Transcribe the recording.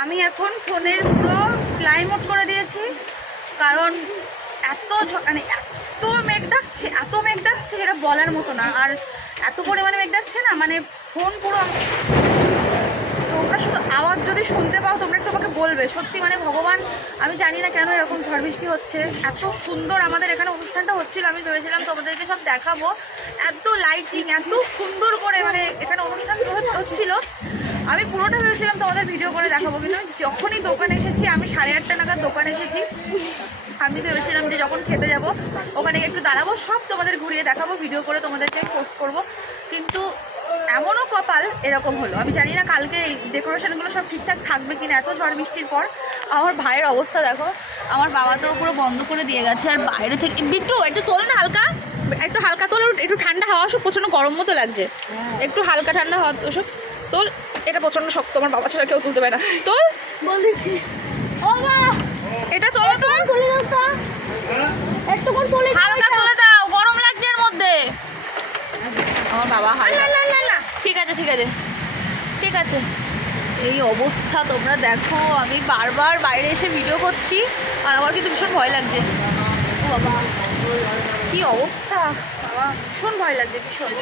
আমি এখন ফোনের পুরো ফ্লাই মোড করে দিয়েছি, কারণ এত মেঘ ডাকছে এটা বলার মতো না। আর এত পরিমাণে মেঘ ডাকছে না, মানে ফোন পুরো, তোমরা শুধু আওয়াজ যদি শুনতে পাও তোমরা একটু আমাকে বলবে। সত্যি মানে ভগবান, আমি জানি না কেন এরকম ঝড় বৃষ্টি হচ্ছে। এত সুন্দর আমাদের এখানে অনুষ্ঠানটা হচ্ছিল, আমি ভেবেছিলাম তোমাদেরকে সব দেখাবো, এত লাইটিং, এত সুন্দর করে মানে এখানে অনুষ্ঠান হচ্ছিল। আমি পুরোটা ভেবেছিলাম তোমাদের ভিডিও করে দেখাবো, কিন্তু যখনই দোকানে এসেছি, আমি 8:30 নাগাদ দোকানে এসেছি, আমি ভেবেছিলাম যে যখন খেতে যাব ওখানে একটু দাঁড়াবো, সব তোমাদের ঘুরিয়ে দেখাবো, ভিডিও করে তোমাদেরকে পোস্ট করব। কিন্তু এমনও কপাল এরকম হলো, আমি জানি না কালকে এই ডেকোরেশনগুলো সব ঠিকঠাক থাকবে কিনা। এত ঝড় বৃষ্টির পর আমার ভাইয়ের অবস্থা দেখো, আমার বাবা তো পুরো বন্ধ করে দিয়ে গেছে। আর বাইরে থেকে বিট্টু একটু তোল না, একটু হালকা তোল, একটু ঠান্ডা হাওয়া আসুক, প্রচণ্ড গরম মতো লাগছে, একটু হালকা ঠান্ডা হাওয়া আসুক, তোল। এটা প্রচণ্ড শক্ত, আমার বাবা ছাড়া কেউ তুলতে পারে না। তোল, বল দিচ্ছি। ও মা, এটা তোলো তো, তুলে দাও তো, একটুক্ষণ তুলে হালকা তুলে দাও, গরম লাগছে এর মধ্যে। আমার বাবা হালকা, না ঠিক আছে ঠিক আছে ঠিক আছে। এই অবস্থা তোমরা দেখো, আমি বারবার বাইরে এসে ভিডিও করছি আর আমার কিন্তু ভীষণ ভয় লাগছে। ও বাবা, কি অবস্থা বাবা, ভীষণ ভয় লাগছে, ভীষণ।